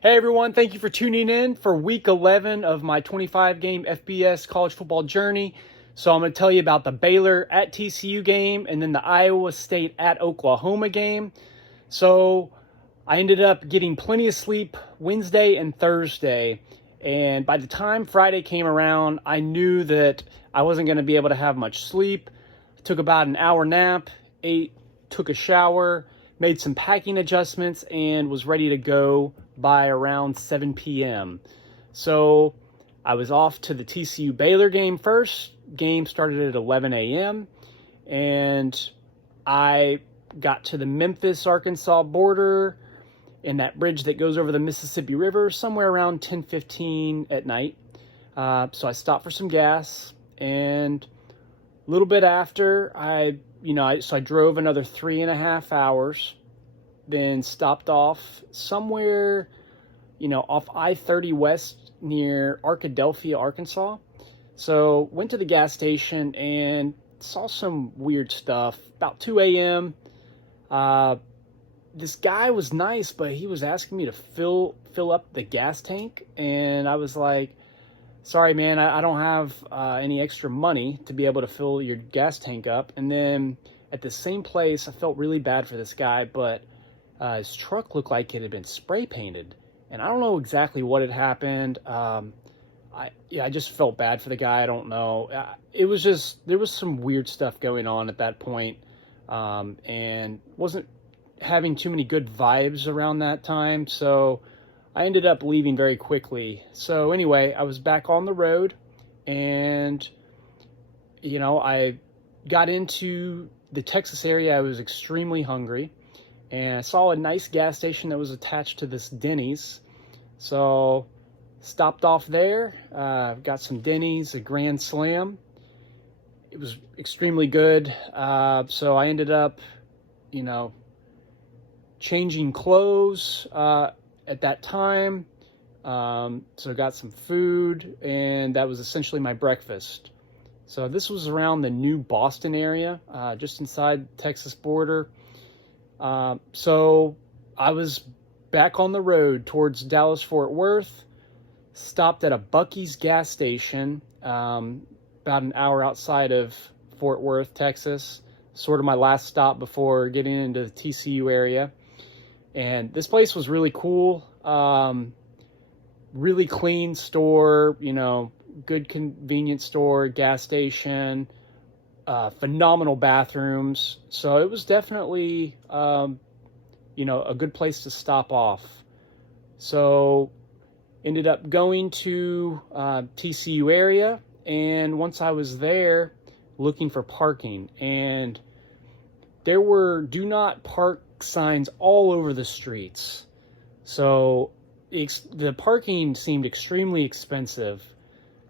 Hey everyone, thank you for tuning in for week 11 of my 25-game FBS college football journey. So I'm going to tell you about the Baylor at TCU game and then the Iowa State at Oklahoma game. So I ended up getting plenty of sleep Wednesday and Thursday. And by the time Friday came around, I knew that I wasn't going to be able to have much sleep. I took about an hour nap, ate, took a shower, made some packing adjustments, and was ready to go by around 7 p.m. So I was off to the TCU Baylor game first. Game started at 11 a.m. and I got to the Memphis, Arkansas border and that bridge that goes over the Mississippi River somewhere around 10:15 at night. So I stopped for some gas, and a little bit after I drove another 3.5 hours, then stopped off somewhere, off I-30 West near Arkadelphia, Arkansas. So went to the gas station and saw some weird stuff. About 2 a.m., this guy was nice, but he was asking me to fill up the gas tank, and I was like, sorry, man, I don't have any extra money to be able to fill your gas tank up. And then at the same place, I felt really bad for this guy, but his truck looked like it had been spray painted. And I don't know exactly what had happened. I just felt bad for the guy. I don't know. There was some weird stuff going on at that point, and wasn't having too many good vibes around that time. So I ended up leaving very quickly. So anyway, I was back on the road, and I got into the Texas area. I was extremely hungry, and I saw a nice gas station that was attached to this Denny's. So stopped off there, got some Denny's, a Grand Slam. It was extremely good. So I ended up, changing clothes at that time. So I got some food, and that was essentially my breakfast. So this was around the New Boston area, just inside the Texas border. So I was back on the road towards Dallas-Fort Worth, stopped at a Buc-ee's gas station, about an hour outside of Fort Worth, Texas, sort of my last stop before getting into the TCU area. And this place was really cool, really clean store, good convenience store, gas station, phenomenal bathrooms. So it was definitely, a good place to stop off. So ended up going to TCU area, and once I was there, looking for parking, and there were do not park signs all over the streets. So the parking seemed extremely expensive,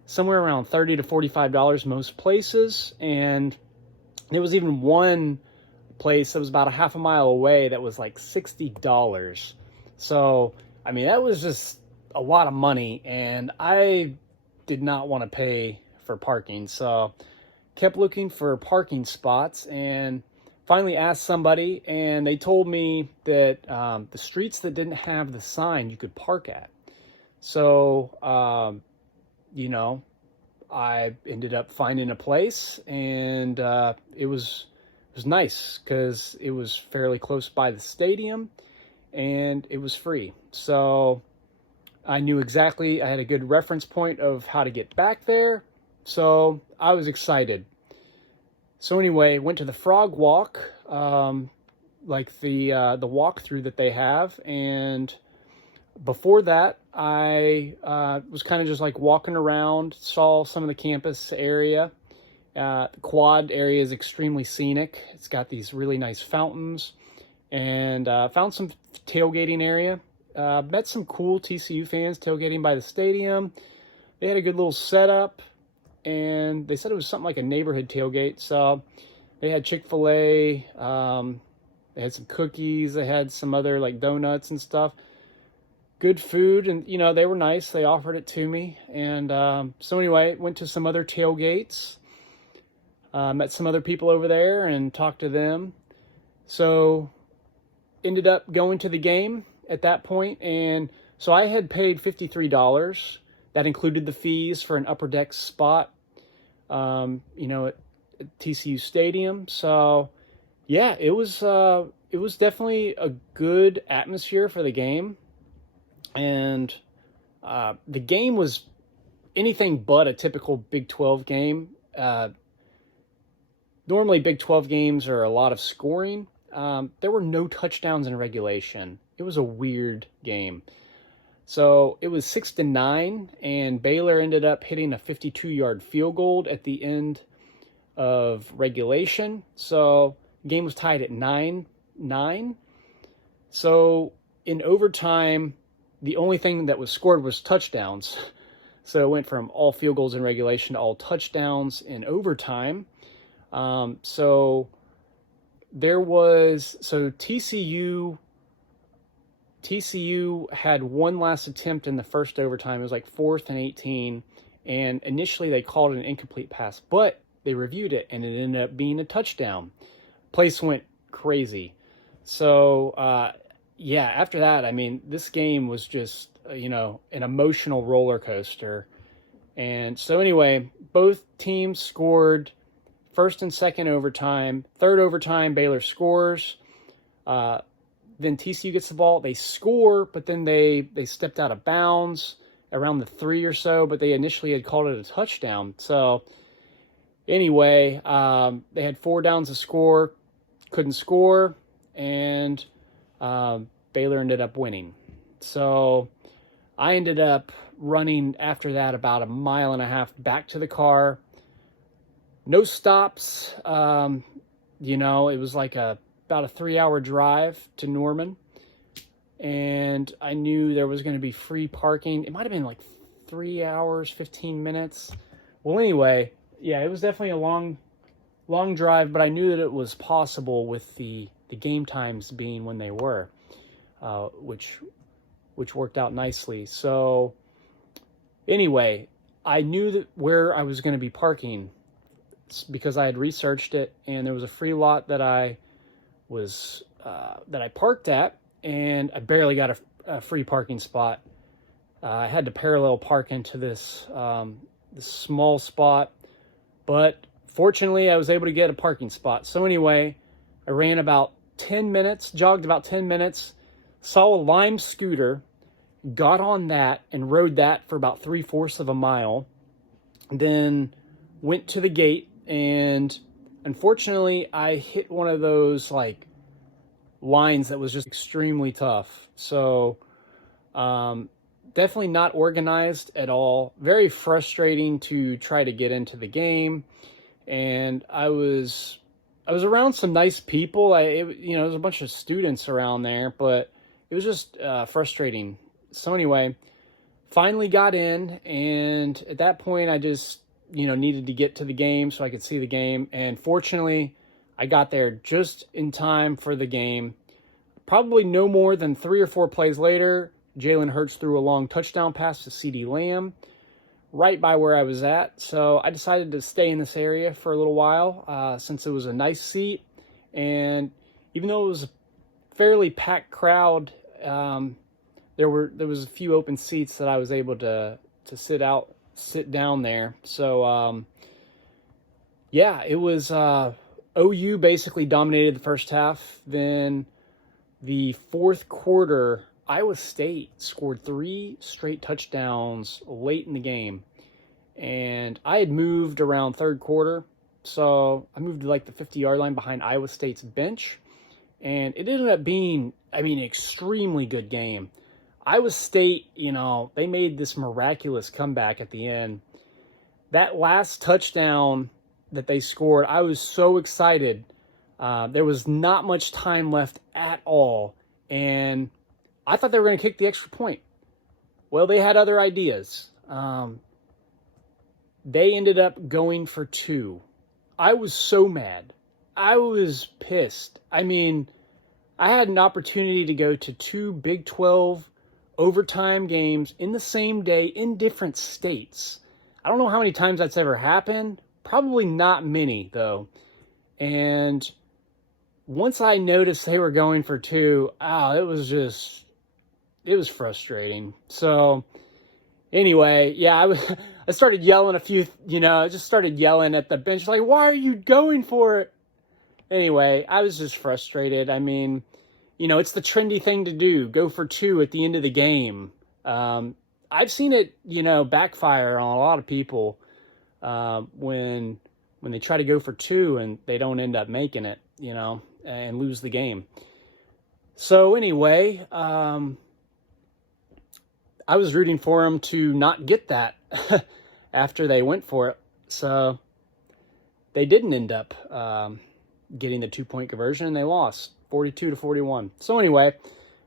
somewhere around $30 to $45 most places, and there was even one place that was about a half a mile away that was like $60. So that was just a lot of money, and I did not want to pay for parking. So kept looking for parking spots, and finally asked somebody, and they told me that the streets that didn't have the sign you could park at. So I ended up finding a place, and it was nice because it was fairly close by the stadium, and it was free. So I knew exactly, I had a good reference point of how to get back there. So I was excited. So anyway, went to the Frog Walk, like the walkthrough that they have, and before that, I was kind of just like walking around, saw some of the campus area. The quad area is extremely scenic. It's got these really nice fountains, and found some tailgating area. Met some cool TCU fans tailgating by the stadium. They had a good little setup, and they said it was something like a neighborhood tailgate. So they had Chick-fil-A, they had some cookies, they had some other like donuts and stuff. Good food, and they were nice. They offered it to me, and so anyway, went to some other tailgates, met some other people over there and talked to them. So ended up going to the game at that point, and So I had paid $53. That included the fees for an upper deck spot, at TCU Stadium. So yeah, it was definitely a good atmosphere for the game, and the game was anything but a typical Big 12 game. Normally, Big 12 games are a lot of scoring. There were no touchdowns in regulation. It was a weird game. So it was 6-9, and Baylor ended up hitting a 52-yard field goal at the end of regulation. So the game was tied at 9-9. So in overtime, the only thing that was scored was touchdowns. So it went from all field goals in regulation to all touchdowns in overtime. So TCU had one last attempt in the first overtime. It was like 4th and 18, and initially they called it an incomplete pass, but they reviewed it, and it ended up being a touchdown. Place went crazy. So, after that, I mean, this game was just, an emotional roller coaster. And so anyway, both teams scored first and second overtime. Third overtime, Baylor scores. Then TCU gets the ball. They score, but then they stepped out of bounds around the 3 or so, but they initially had called it a touchdown. So anyway, they had 4 downs to score, couldn't score, and Baylor ended up winning. So I ended up running after that about 1.5 miles back to the car. No stops. It was like about a 3-hour drive to Norman, and I knew there was going to be free parking. It might have been like 3 hours, 15 minutes. Well, anyway, yeah, it was definitely a long drive, but I knew that it was possible with the game times being when they were, which worked out nicely. So anyway, I knew that where I was going to be parking because I had researched it, and there was a free lot that I parked at, and I barely got a free parking spot. I had to parallel park into this small spot, but fortunately I was able to get a parking spot. So anyway, I ran about 10 minutes, jogged about 10 minutes, saw a Lime scooter, got on that and rode that for about 3/4 of a mile, then went to the gate, and unfortunately, I hit one of those lines that was just extremely tough. So definitely not organized at all. Very frustrating to try to get into the game. And I was around some nice people. There was a bunch of students around there, but it was just frustrating. So anyway, finally got in, and at that point I just needed to get to the game so I could see the game. And fortunately, I got there just in time for the game. Probably no more than 3 or 4 plays later, Jalen Hurts threw a long touchdown pass to CeeDee Lamb right by where I was at. So I decided to stay in this area for a little while since it was a nice seat. And even though it was a fairly packed crowd, there was a few open seats that I was able to sit down there. So it was OU basically dominated the first half. Then the fourth quarter, Iowa State scored 3 straight touchdowns late in the game. And I had moved around third quarter, so I moved to the 50-yard line behind Iowa State's bench. And it ended up being, an extremely good game. Iowa State, they made this miraculous comeback at the end. That last touchdown that they scored, I was so excited. There was not much time left at all, and I thought they were going to kick the extra point. Well, they had other ideas. They ended up going for 2. I was so mad. I was pissed. I had an opportunity to go to 2 Big 12 overtime games in the same day in different states. I don't know how many times that's ever happened. Probably not many, though. And once I noticed they were going for 2, it was frustrating. So anyway, yeah, I started yelling I just started yelling at the bench, like, why are you going for it? Anyway, I was just frustrated. I mean, it's the trendy thing to do. Go for two at the end of the game. I've seen it, backfire on a lot of people when they try to go for two and they don't end up making it, and lose the game. So anyway, I was rooting for them to not get that after they went for it. So they didn't end up getting the 2-point conversion, and they lost 42-41. So anyway,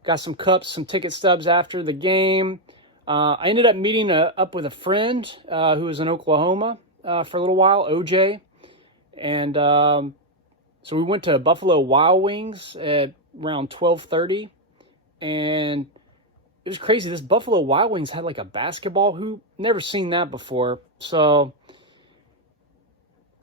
got some cups, some ticket stubs after the game. I ended up meeting up with a friend who was in Oklahoma for a little while, OJ. And so we went to Buffalo Wild Wings at around 12:30. And it was crazy. This Buffalo Wild Wings had like a basketball hoop. Never seen that before. So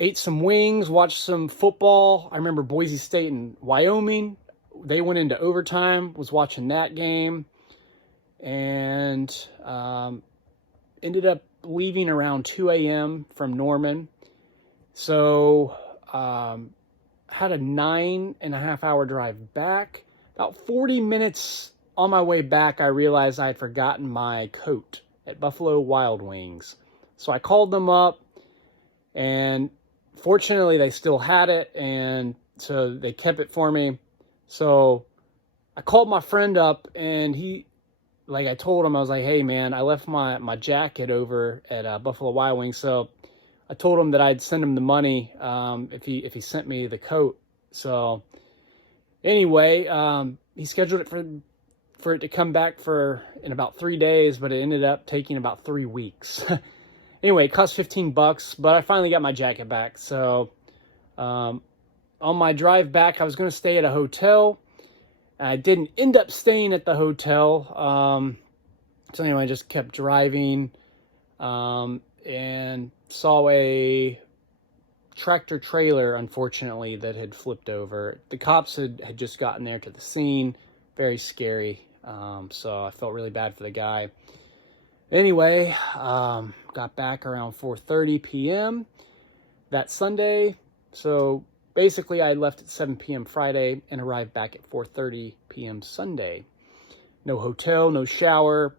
ate some wings, watched some football. I remember Boise State and Wyoming. They went into overtime, was watching that game, and ended up leaving around 2 a.m. from Norman. So had a 9.5-hour drive back. About 40 minutes on my way back, I realized I had forgotten my coat at Buffalo Wild Wings. So I called them up, and fortunately they still had it, and so they kept it for me. So I called my friend up, and I told him, I was like, hey man, I left my jacket over at Buffalo Wild Wings. So I told him that I'd send him the money if he sent me the coat. So anyway, he scheduled it for it to come back in about 3 days, but it ended up taking about 3 weeks. Anyway, it cost $15, but I finally got my jacket back. So on my drive back, I was going to stay at a hotel. I didn't end up staying at the hotel. So anyway, I just kept driving and saw a tractor trailer, unfortunately, that had flipped over. The cops had just gotten there to the scene. Very scary. So I felt really bad for the guy. Anyway, got back around 4:30 p.m. that Sunday. So basically, I left at 7 p.m. Friday and arrived back at 4:30 p.m. Sunday. No hotel, no shower.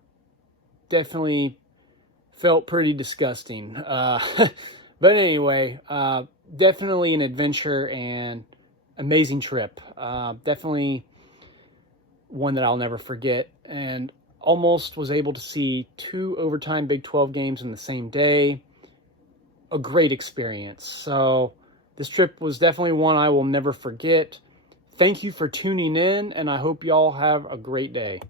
Definitely felt pretty disgusting. But anyway, definitely an adventure and amazing trip. Definitely one that I'll never forget. And almost was able to see 2 overtime Big 12 games in the same day. A great experience. So this trip was definitely one I will never forget. Thank you for tuning in, and I hope y'all have a great day.